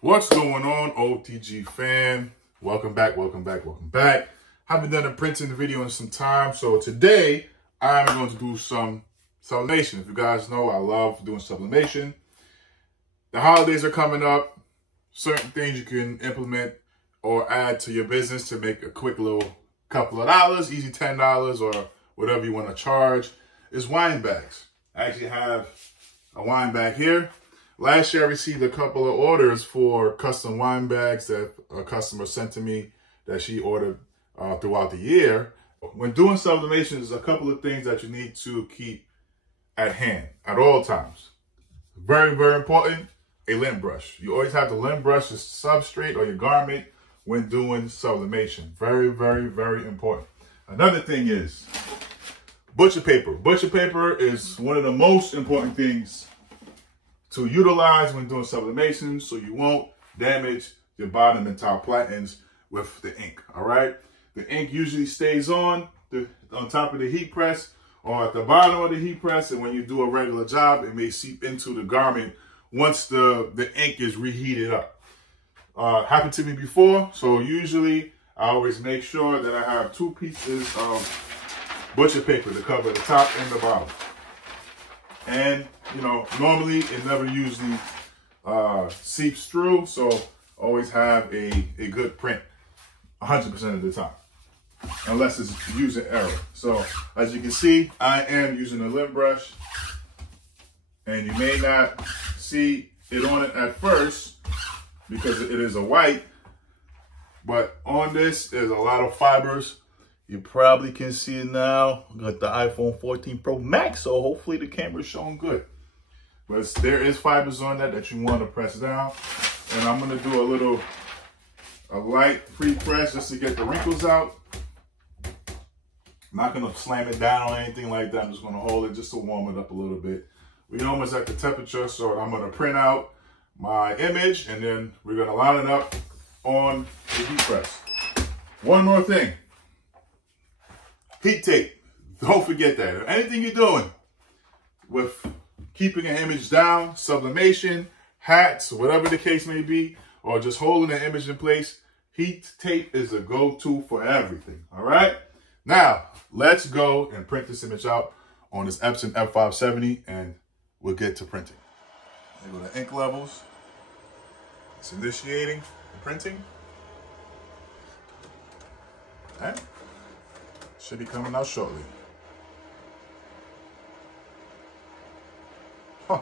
What's going on, OTG fam? Welcome back, welcome back, welcome back. Haven't done a printing video in some time, so today I'm going to do some sublimation. If you guys know, I love doing sublimation. The holidays are coming up. Certain things you can implement or add to your business to make a quick little couple of dollars, easy $10 or whatever you want to charge, is wine bags. I actually have a wine bag here. Last year, I received a couple of orders for custom wine bags that a customer sent to me that she ordered throughout the year. When doing sublimation, there's a couple of things that you need to keep at hand at all times. Very, very important, a lint brush. You always have to lint brush the substrate or your garment when doing sublimation. Very, very, very important. Another thing is butcher paper. Butcher paper is one of the most important things to utilize when doing sublimation so you won't damage your bottom and top platens with the ink, all right? The ink usually stays on top of the heat press or at the bottom of the heat press, and when you do a regular job, it may seep into the garment once the ink is reheated up. Happened to me before, so usually I always make sure that I have 2 pieces of butcher paper to cover the top and the bottom. And, you know, normally it never usually seeps through, so always have a good print 100% of the time, unless it's user error. So, as you can see, I am using a lint brush, and you may not see it on it at first because it is a white, but on this, there's a lot of fibers. You probably can see it now. Got the iPhone 14 Pro Max, so hopefully the camera's showing good. But there is fibers on that you want to press down. And I'm going to do a light pre-press just to get the wrinkles out. I'm not going to slam it down or anything like that. I'm just going to hold it just to warm it up a little bit. We're almost at the temperature, so I'm going to print out my image, and then we're going to line it up on the heat press. One more thing. Heat tape. Don't forget that. Anything you're doing with keeping an image down, sublimation, hats, whatever the case may be, or just holding an image in place, heat tape is a go-to for everything, all right? Now, let's go and print this image out on this Epson F570, and we'll get to printing. There go the ink levels. It's initiating the printing. All right. Should be coming out shortly. Huh.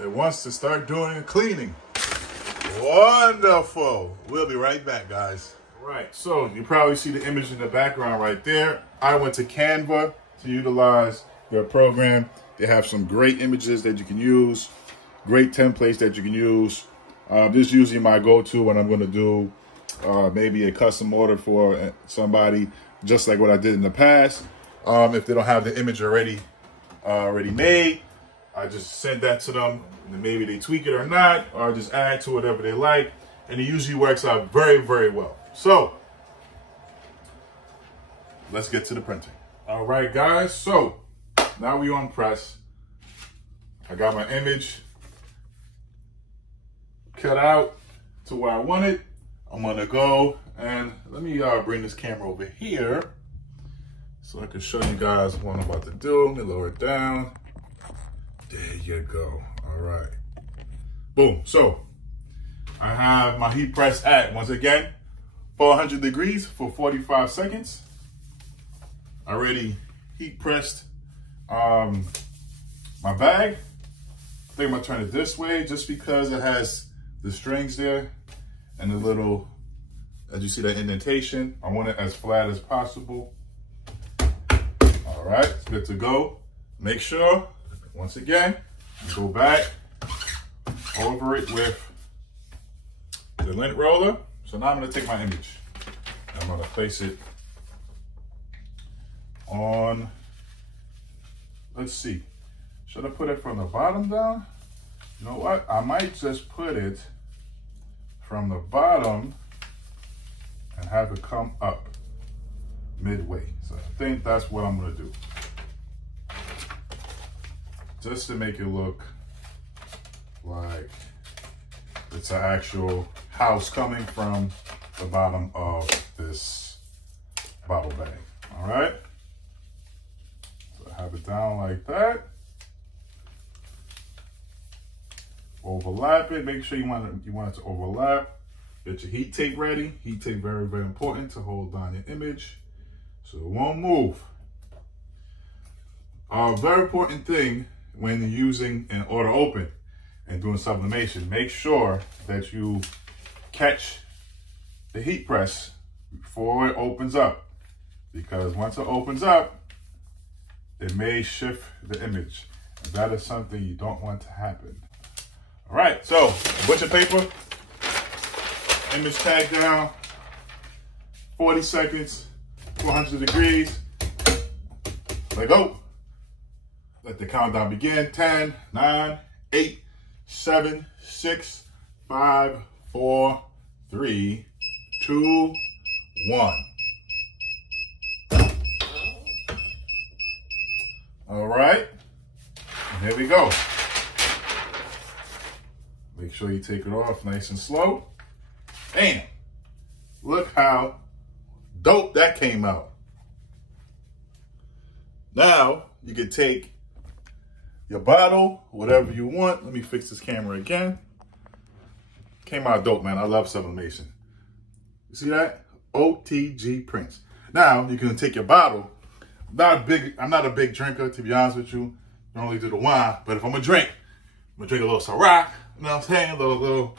It wants to start doing the cleaning. Wonderful. We'll be right back, guys. All right, so you probably see the image in the background right there. I went to Canva to utilize their program. They have some great images that you can use, great templates that you can use. This is usually my go-to when I'm going to do maybe a custom order for somebody, just like what I did in the past. If they don't have the image already made, I just send that to them, and maybe they tweak it or not, or just add to whatever they like, and it usually works out very, very well. So, let's get to the printing. All right, guys, so now we on press. I got my image cut out to where I want it. I'm gonna go and let me bring this camera over here so I can show you guys what I'm about to do. Let me lower it down. There you go. All right. Boom. So I have my heat press at, once again, 400 degrees for 45 seconds. I already heat pressed my bag. I think I'm gonna turn it this way just because it has the strings there and the little, as you see that indentation, I want it as flat as possible. All right, it's good to go. Make sure, once again, go back over it with the lint roller. So now I'm gonna take my image. I'm gonna place it on, let's see. Should I put it from the bottom down? You know what? I might just put it from the bottom and have it come up midway. So I think that's what I'm gonna do. Just to make it look like the It's an actual house coming from the bottom of this bottle bag. All right. So have it down like that. Overlap it. Make sure you want it to overlap. Get your heat tape ready. Heat tape very, very important to hold down your image so it won't move. A very important thing when using an auto open and doing sublimation, make sure that you catch the heat press before it opens up, because once it opens up, it may shift the image. And that is something you don't want to happen. All right, so butcher paper, image tag down, 40 seconds, 400 degrees. Let go. Let the countdown begin. 10, 9, 8, 7, 6, 5, 4, 3, 2, 1. All right, here we go. Make sure you take it off nice and slow. Bam! Look how dope that came out. Now you can take your bottle, whatever you want. Let me fix this camera again. Came out dope, man. I love sublimation. You see that? OTG Prints. Now you can take your bottle. I'm not a big drinker, to be honest with you. I only do the wine, but if I'm gonna drink a little Ciroc, you know what I'm saying? A little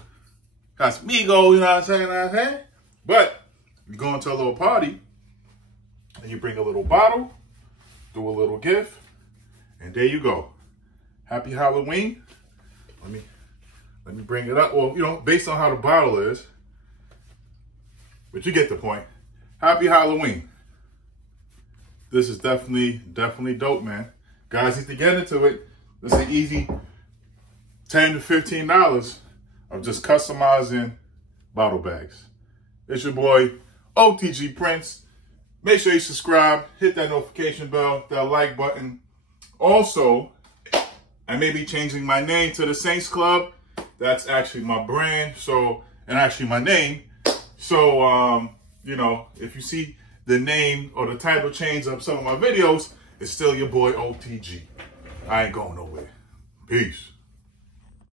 Casamigo, you know what I'm saying? But you go into a little party and you bring a little bottle, do a little gift, and there you go. Happy Halloween. Let me bring it up. Well, you know, based on how the bottle is, but you get the point. Happy Halloween. This is definitely dope, man. Guys need to get into it. It's an easy $10 to $15 of just customizing bottle bags. It's your boy, OTG Prints. Make sure you subscribe, hit that notification bell, that like button. Also, I may be changing my name to the Saints Club. That's actually my brand, and actually my name. So, you know, if you see the name or the title change of some of my videos, it's still your boy OTG. I ain't going nowhere. Peace.